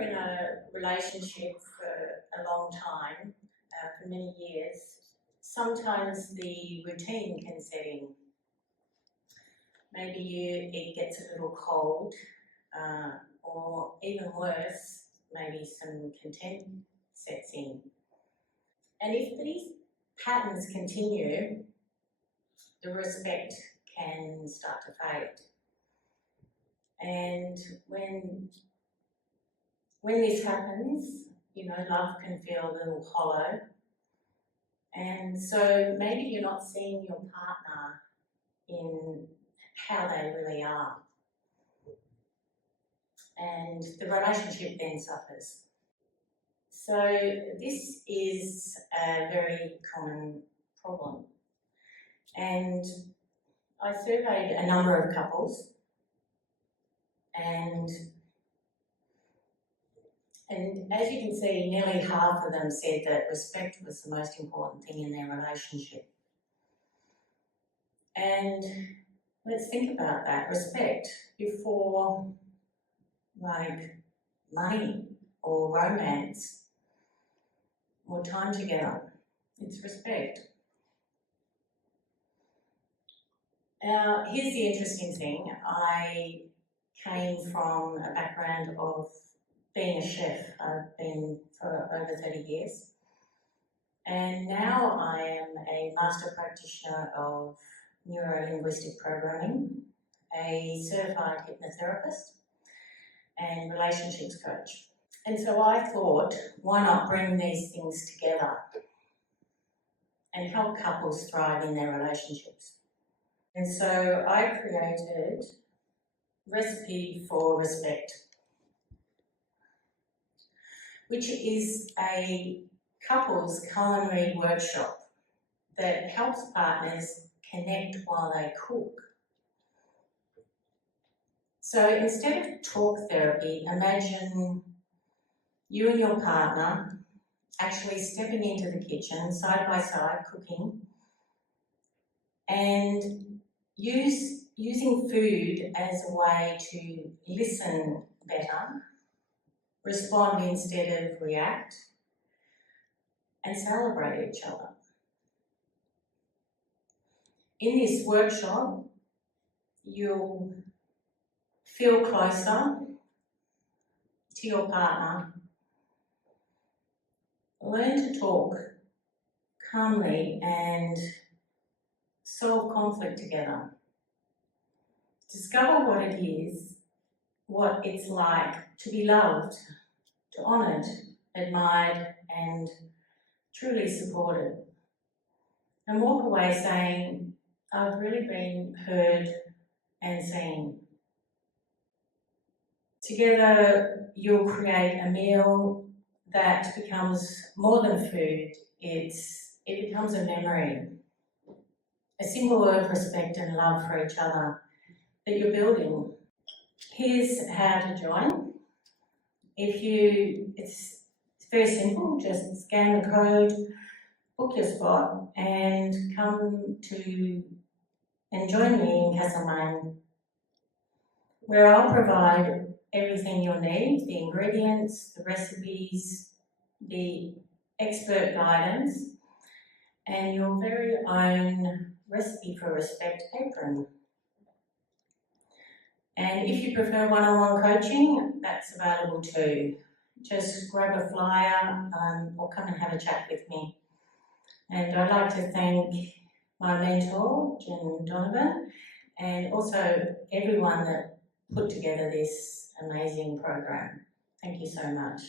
you're in a relationship for a long time, for many years, sometimes the routine can set in. Maybe it gets a little cold, or even worse, maybe some contempt sets in. And if these patterns continue, the respect can start to fade. And when this happens, love can feel a little hollow. And so maybe you're not seeing your partner in how they really are. And the relationship then suffers. So this is a very common problem. And I surveyed a number of couples, and as you can see, nearly half of them said that respect was the most important thing in their relationship. And let's think about that. Respect before, like, money or romance or time together. It's respect. Now, here's the interesting thing. I came from a background of being a chef. I've been for over 30 years. And now I am a master practitioner of neuro-linguistic programming, a certified hypnotherapist, and relationships coach. And so I thought, why not bring these things together and help couples thrive in their relationships? And so I created Recipe for Respect, which is a couples culinary workshop that helps partners connect while they cook. So instead of talk therapy, imagine you and your partner actually stepping into the kitchen side by side cooking, and using food as a way to listen better, respond instead of react, and celebrate each other. In this workshop, you'll feel closer to your partner, learn to talk calmly and solve conflict together. Discover what it's like to be loved, to honoured, admired and truly supported. And walk away saying, I've really been heard and seen. Together you'll create a meal that becomes more than food. It becomes a memory, a symbol of respect and love for each other that you're building. Here's how to join. It's very simple, just scan the code, book your spot and come to and join me in Castlemaine, where I'll provide everything you'll need, the ingredients, the recipes, the expert guidance, and your very own Recipe for Respect apron. And if you prefer one-on-one coaching, that's available too. Just grab a flyer or come and have a chat with me. And I'd like to thank my mentor, Jen Donovan, and also everyone that put together this amazing program. Thank you so much.